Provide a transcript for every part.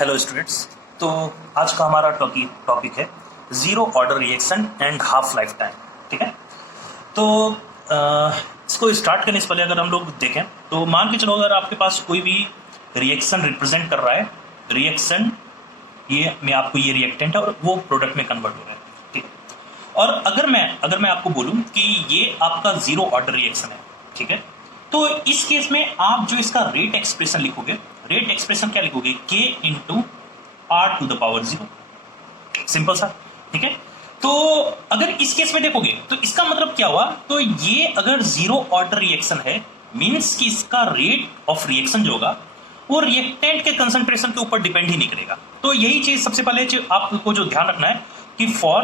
Hello students. तो आज का हमारा टॉपिक है zero order reaction and half life time. ठीक है, तो इसको स्टार्ट करने से पहले अगर हम लोग देखें तो मान के चलो अगर आपके पास कोई भी रिएक्शन रिप्रेजेंट कर रहा है, रिएक्शन ये में आपको ये रिएक्टेंट है और वो प्रोडक्ट में कन्वर्ट हो रहा है। ठीक है, और अगर मैं आपको बोलूं कि ये आपका जीरो ऑर्डर रिएक्शन है, ठीक है, तो इस केस में आप जो इसका रेट एक्सप्रेशन लिखोगे, रेट एक्सप्रेशन क्या लिखोगे, k into R to the power 0। Simple सा। ठीक है, तो अगर इस केस में देखोगे तो इसका मतलब क्या हुआ, तो ये अगर जीरो ऑर्डर रिएक्शन है मींस कि इसका रेट ऑफ रिएक्शन जो होगा वो रिएक्टेंट के कंसंट्रेशन के ऊपर डिपेंड ही नहीं करेगा। तो यही चीज सबसे पहले जो आपको जो ध्यान रखना है कि फॉर,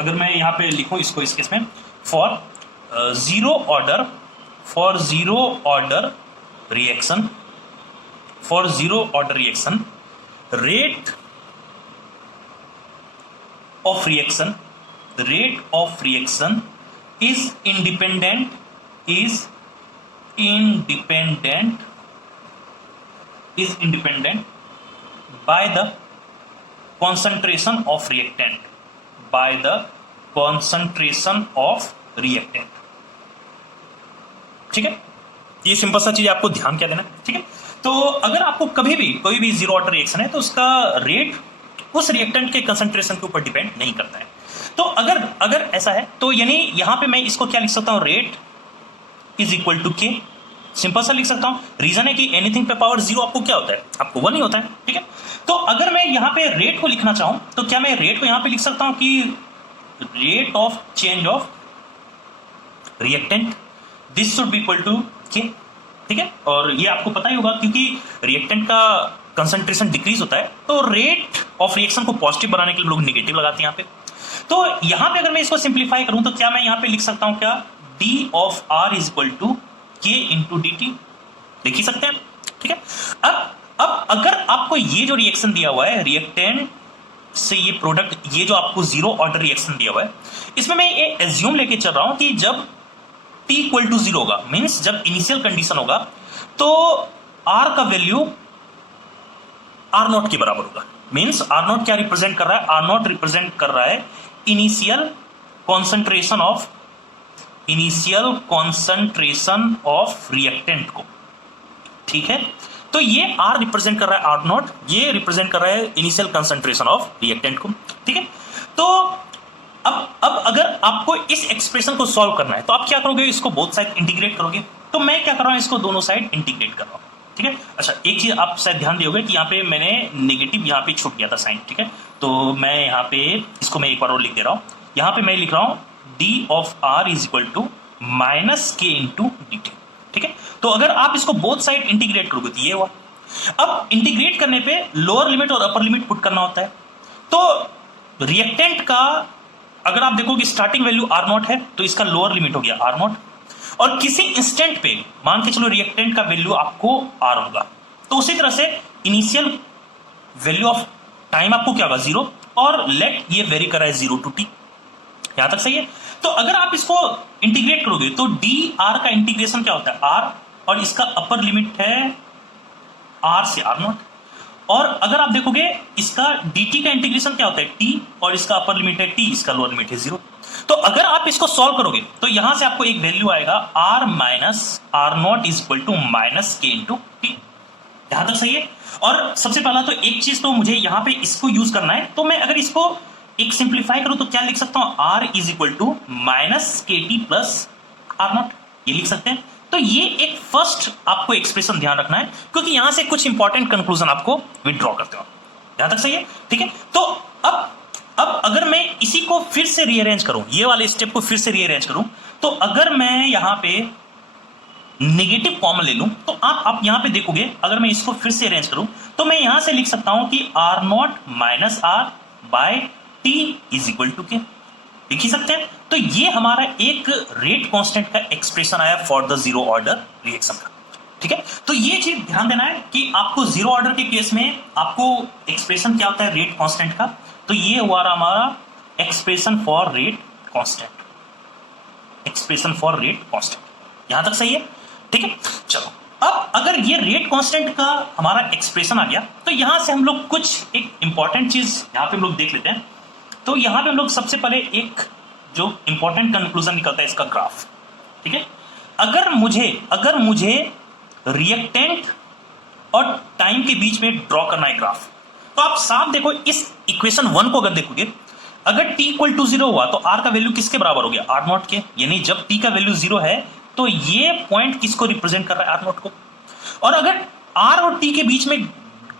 अगर मैं यहां पे लिखूं इसको इस केस में, for zero order reaction, for zero order reaction, rate of reaction is independent by the concentration of reactant, ठीक है, ये सिंपल सा चीज आपको ध्यान क्या देना। ठीक है, तो अगर आपको कभी भी कोई भी जीरो ऑर्डर रिएक्शन है तो उसका रेट उस रिएक्टेंट के कंसंट्रेशन के ऊपर डिपेंड नहीं करता है। तो अगर ऐसा है तो यानी यहां पे मैं इसको क्या लिख सकता हूं, रेट इज इक्वल टू के, सिंपल सा लिख सकता हूं। रीजन है कि एनीथिंग पे पावर 0 आपको क्या होता है, आपको 1 ही होता है। ठीक है, तो अगर मैं यहां पे रेट को लिखना चाहूं तो क्या मैं रेट को यहां पे लिख सकता हूं कि rate of change of reactant, this should be equal to k. ठीक है, और ये आपको पता ही होगा क्योंकि रिएक्टेंट का कंसंट्रेशन डिक्रीज होता है तो रेट ऑफ रिएक्शन को पॉजिटिव बनाने के लिए लोग नेगेटिव लगाते हैं यहाँ पे। तो यहाँ पे अगर मैं इसको सिंप्लीफाई करूं तो क्या मैं यहाँ पे लिख सकता हूं, क्या d of r is equal to k into d t, लिख ही सकते हैं। ठीक है, अब अगर आपको ये जो रिएक्शन दिया हुआ है रिएक्टेंट से ये प्रोडक्ट, ये जो आपको जीरो ऑर्डर रिएक्शन दिया हुआ है, इसमें मैं ये एज्यूम लेके चल रहा हूं कि जब t इक्वल टू 0 होगा, मीन्स जब इनिशियल कंडीशन होगा तो r का वैल्यू r0 के बराबर होगा। मीन्स r0 क्या रिप्रेजेंट कर रहा है, r0 रिप्रेजेंट कर रहा है इनिशियल कॉन्सेंट्रेशन ऑफ रिएक्टेंट को। ठीक है, तो ये r रिप्रेजेंट कर रहा है r0, ये रिप्रेजेंट कर रहा है इनिशियल कंसेंट्रेशन ऑफ रिएक्टेंट को। ठीक है, तो अब अगर आपको इस एक्सप्रेशन को सॉल्व करना है तो आप क्या करोगे, इसको बोथ साइड इंटीग्रेट करोगे। तो मैं क्या कर रहा हूं, इसको दोनों साइड इंटीग्रेट कर रहा हूं। ठीक है, अच्छा एक चीज आप शायद ध्यान दियोगे कि यहाँ पे मैंने नेगेटिव यहाँ पे छूट गया था साइन। ठीक है, तो मैं यहाँ पे इसको मैं एक बार और लिख दे रहा हूं। यहाँ पे मैं लिख रहा हूं d of r is equal to minus k into d t. ठीक है, तो अगर आप इसको बोथ साइड इंटीग्रेट करोगे तो ये हुआ। अब इंटीग्रेट करने पे लोअर लिमिट और अपर लिमिट पुट करना होता है। तो रिएक्टेंट का अगर आप देखोगे स्टार्टिंग वैल्यू R0 है तो इसका लोअर लिमिट हो गया R0, और किसी इंस्टेंट पे मान के चलो रिएक्टेंट का वैल्यू आपको R होगा, तो उसी तरह से इनिशियल वैल्यू ऑफ टाइम आपको क्या होगा 0, और लेट ये वेरी कर रहा है 0 टू t। यहां तक सही है। तो अगर आप इसको इंटीग्रेट करोगे तो dr का इंटीग्रेशन क्या होता है r, और इसका अपर लिमिट है r से R0, और अगर आप देखोगे इसका dt का इंटीग्रेशन क्या होता है t, और इसका अपर लिमिट है t, इसका लोअर लिमिट है 0। तो अगर आप इसको सॉल्व करोगे तो यहां से आपको एक वैल्यू आएगा r minus r0 is equal to minus k into t. यहां तक सही है। और सबसे पहला तो एक चीज तो मुझे यहां पे इसको यूज करना है, तो मैं अगर इसको एक सिंप्लीफाई करूं तो क्या लिख सकता हूं, r is equal to minus k t plus r0, ये लिख सकते हैं। तो ये एक फर्स्ट आपको एक्सप्रेशन ध्यान रखना है क्योंकि यहां से कुछ इंपॉर्टेंट कंक्लूजन आपको विथड्रॉ करते हो। यहां तक सही है। ठीक है, तो अब अगर मैं इसी को फिर से रीअरेंज करूं, ये वाले स्टेप को फिर से रीअरेंज करूं, तो अगर मैं यहां पे नेगेटिव कॉमन ले लूं तो आप यहां पे देखोगे, अगर मैं इसको फिर से अरेंज करूं तो मैं यहां से लिख सकता हूं कि R0 minus R by T is equal to k, लिख ही सकते हैं। तो ये हमारा एक रेट कांस्टेंट का एक्सप्रेशन आया for the zero order reaction का। ठीक है, तो ये चीज ध्यान देना है कि आपको जीरो ऑर्डर के केस में आपको एक्सप्रेशन क्या होता है रेट कांस्टेंट का, तो ये हुआ हमारा एक्सप्रेशन फॉर रेट कांस्टेंट, यहां तक सही है। ठीक है, चलो अब अगर ये रेट कांस्टेंट का हमारा एक्सप्रेशन आ गया तो यहां से हम लोग कुछ एक इंपॉर्टेंट चीज यहां पे हम लोग देख लेते हैं। तो यहां पे हम लोग सबसे पहले एक जो इंपॉर्टेंट कंक्लूजन निकलता है इसका ग्राफ, ठीक है। अगर मुझे रिएक्टेंट और टाइम के बीच में ड्रॉ करना है ग्राफ, तो आप साफ देखो इस इक्वेशन 1 को अगर देखोगे, अगर t इक्वल टू 0 हुआ तो r का वैल्यू किसके बराबर हो गया, r नॉट के। यानी जब t का वैल्यू 0 है तो ये पॉइंट किसको रिप्रेजेंट कर रहा है, r नॉट को। और अगर r और t के बीच में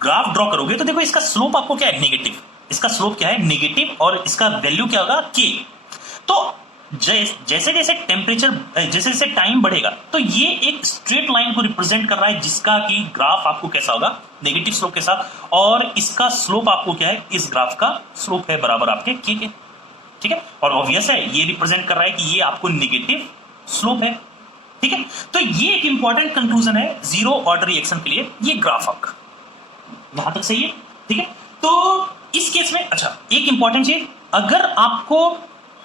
ग्राफ ड्रॉ करोगे तो देखो इसका स्लोप आपको क्या है, नेगेटिव। इसका स्लोप क्या है, नेगेटिव, और इसका वैल्यू क्या होगा, k। तो जैसे जैसे टेम्परेचर जैसे जैसे टाइम बढ़ेगा तो ये एक स्ट्रेट लाइन को रिप्रेजेंट कर रहा है जिसका कि ग्राफ आपको कैसा होगा, नेगेटिव स्लोप के साथ। और इसका स्लोप आपको क्या है, इस ग्राफ का स्लोप है बराबर आपके k के, ठीक है। और ऑब्वियस है ये रिप्रेजेंट कर रहा है कि ये आपको नेगेटिव स्लोप है, ठीक है। तो ये एक इंपॉर्टेंट कंक्लूजन है जीरो ऑर्डर रिएक्शन के लिए, ये ग्राफ आपका यहां तक सही है, ठीक है। तो इस केस में अच्छा एक इंपॉर्टेंट चीज, अगर आपको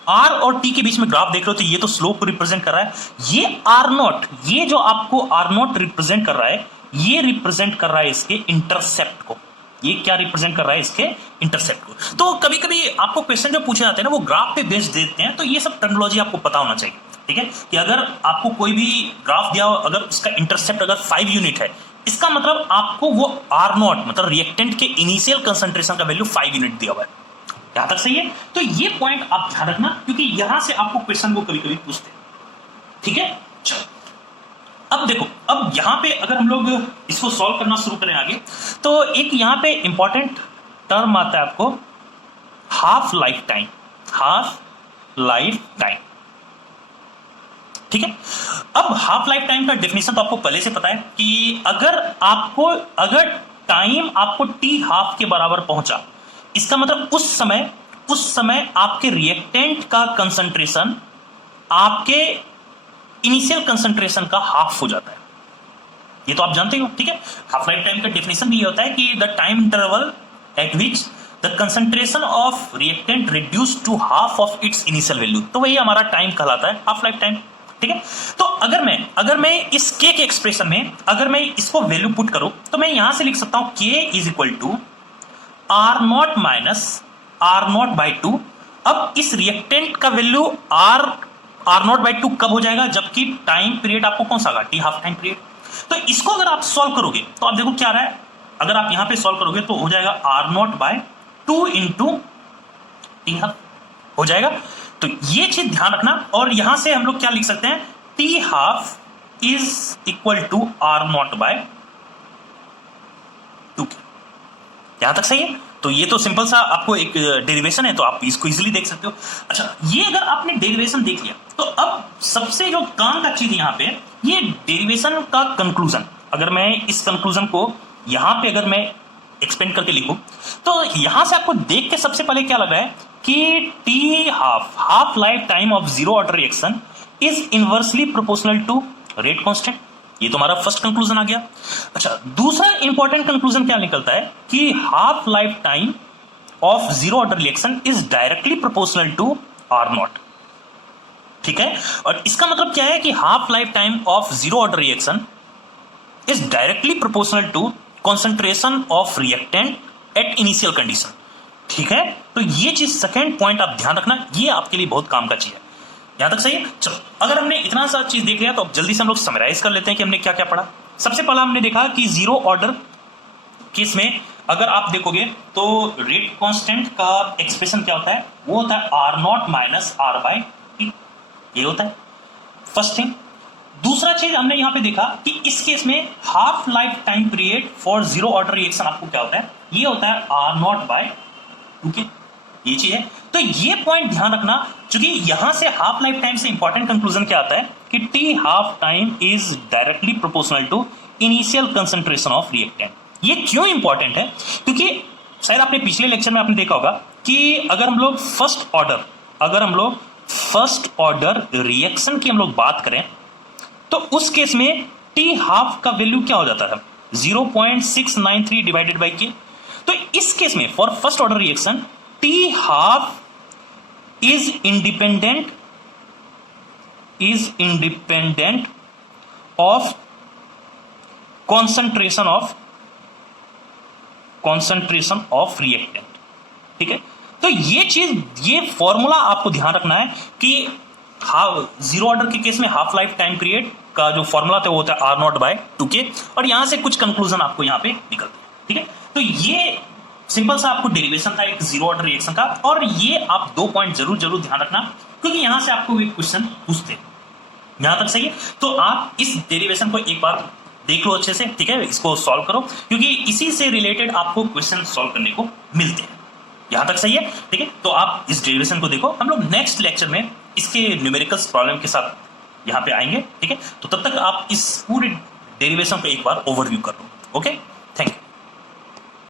r और t के बीच में ग्राफ देख रहे हो तो ये तो स्लोप को रिप्रेजेंट कर रहा है, ये r नॉट, ये जो आपको r नॉट रिप्रेजेंट कर रहा है, ये रिप्रेजेंट कर रहा है इसके इंटरसेप्ट को। ये क्या रिप्रेजेंट कर रहा है, इसके इंटरसेप्ट को। तो कभी कभी आपको क्वेश्चन जो पूछे जाते हैं ना वो ग्राफ पे बेस्ड देते हैं, तो ये सब टर्मिनोलॉजी आपको पता होना चाहिए, ठीक है। कि अगर आपको कोई भी ग्राफ दिया हो, अगर उसका इंटरसेप्ट अगर 5 यूनिट है, इसका मतलब आपको वो r नॉट मतलब रिएक्टेंट के इनिशियल कंसंट्रेशन का वैल्यू 5 यूनिट दिया हुआ है। यहां तक सही है। तो ये पॉइंट आप ध्यान रखना क्योंकि यहां से आपको क्वेश्चन को कभी कभी पूछते हैं, ठीक है। चलो अब देखो, अब यहां पे अगर हम लोग इसको सॉल्व करना शुरू करें आगे, तो एक यहां पे इंपॉर्टेंट टर्म आता है आपको, half life time. Half life time, ठीक है। अब हाफ लाइफ टाइम का डेफिनेशन तो आपको पहले से पता है कि अगर टाइम आपको t हाफ के बराबर पहुंचा, इसका मतलब उस समय आपके रिएक्टेंट का कंसंट्रेशन आपके इनिशियल कंसंट्रेशन का हाफ हो जाता है। ये तो आप जानते हो, ठीक है। हाफ लाइफ टाइम का डेफिनेशन भी ये होता है कि the time interval at which the concentration of reactant reduce to half of its initial value, तो वही हमारा टाइम कहलाता है, हाफ लाइफ टाइम, ठीक है। तो अगर मैं इस k के एक्सप्रेशन में अगर मैं इसको वैल्यू पुट करूं तो मैं यहां से लिख सकता हूं k is equal to R not minus R not by 2। अब इस रिएक्टेंट का वैल्यू आर नॉट बाई 2 कब हो जाएगा, जबकि टाइम पीरियड आपको कौन सा आएगा, टी हाफ टाइम पीरियड। तो इसको अगर आप सॉल्व करोगे तो आप देखो क्या रहा है, अगर आप यहां पे सॉल्व करोगे तो हो जाएगा R not by 2 into t half हो जाएगा। तो ये चीज ध्यान रखना। और यहां से हम लोग क्या लिख सकते हैं, t half is equal to R not by 2। यहां तक सही है। तो ये तो सिंपल सा आपको एक डेरिवेशन है, तो आप इसको इजीली देख सकते हो। अच्छा, ये अगर आपने डेरिवेशन देख लिया तो अब सबसे जो काम का चीज यहां पे, ये डेरिवेशन का कंक्लूजन। अगर मैं इस कंक्लूजन को यहां पे अगर मैं एक्सपेंड करके लिखूं तो यहां से आपको देख के सबसे पहले क्या लग रहा है कि t half life time of zero order reaction is inversely proportional to rate constant. ये तो हमारा फर्स्ट कंक्लूजन आ गया। अच्छा, दूसरा इंपॉर्टेंट कंक्लूजन क्या निकलता है कि half life time of zero order reaction is directly proportional to R not, ठीक है। और इसका मतलब क्या है कि half life time of zero order reaction is directly proportional to concentration of reactant at initial condition, ठीक है। तो ये चीज सेकेंड पॉइंट आप ध्यान रखना, ये आपके लिए बहुत काम का चीज है। यहां तक सही है। चलो, अगर हमने इतना सा चीज देख लिया तो अब जल्दी से हम लोग समराइज कर लेते हैं कि हमने क्या क्या पढ़ा। सबसे पहला हमने देखा कि जीरो ऑर्डर केस में अगर आप देखोगे तो रेट कांस्टेंट का एक्सप्रेशन क्या होता है, वो होता है R not minus R by t, ये होता है फर्स्ट थिंग। दूसरा चीज हमने यहां पे देखा कि इस केस में half life time period for zero order reaction आपको क्या होता है, ये होता है आर नॉट बाय 2k, ये चीज है। तो ये पॉइंट ध्यान रखना, क्योंकि यहां से हाफ लाइफ टाइम से इंपॉर्टेंट कंक्लूजन क्या आता है कि t half time is directly proportional to initial concentration of reactant. ये क्यों इंपॉर्टेंट है, क्योंकि शायद आपने पिछले लेक्चर में आपने देखा होगा कि अगर हम लोग फर्स्ट ऑर्डर रिएक्शन की हम लोग बात करें तो उस केस में टी हाफ का वैल्यू क्या हो जाता था, 0.693 डिवाइडेड बाई के। तो इस केस में for first order reaction T half is independent, of concentration of reactant. ठीक है, तो ये चीज, ये फॉर्मूला आपको ध्यान रखना है कि जीरो ऑर्डर के केस में हाफ लाइफ टाइम पीरियड का जो फॉर्मूला था वो होता है आर नॉट बाय 2k, और यहां से कुछ कंक्लूजन आपको यहां पे निकलते हैं। ठीक है, तो ये सिंपल सा आपको डेरिवेशन था एक जीरो ऑर्डर रिएक्शन का, और ये आप 2 पॉइंट जरूर ध्यान रखना, क्योंकि यहां से आपको एक क्वेश्चन पूछते हैं। यहां तक सही है? तो आप इस डेरिवेशन को एक बार देख लो अच्छे से, ठीक है, इसको सॉल्व करो, क्योंकि इसी से रिलेटेड आपको क्वेश्चन सॉल्व करने को मिलते हैं। यहां तक सही है? ठीक है, तो आप इस डेरिवेशन को देखो, हम लोग नेक्स्ट लेक्चर में इसके न्यूमेरिकल्स प्रॉब्लम के साथ यहां पे आएंगे। ठीक है, तो तब तक आप इस पूरे डेरिवेशन को एक बार ओवरव्यू कर लो। ओके।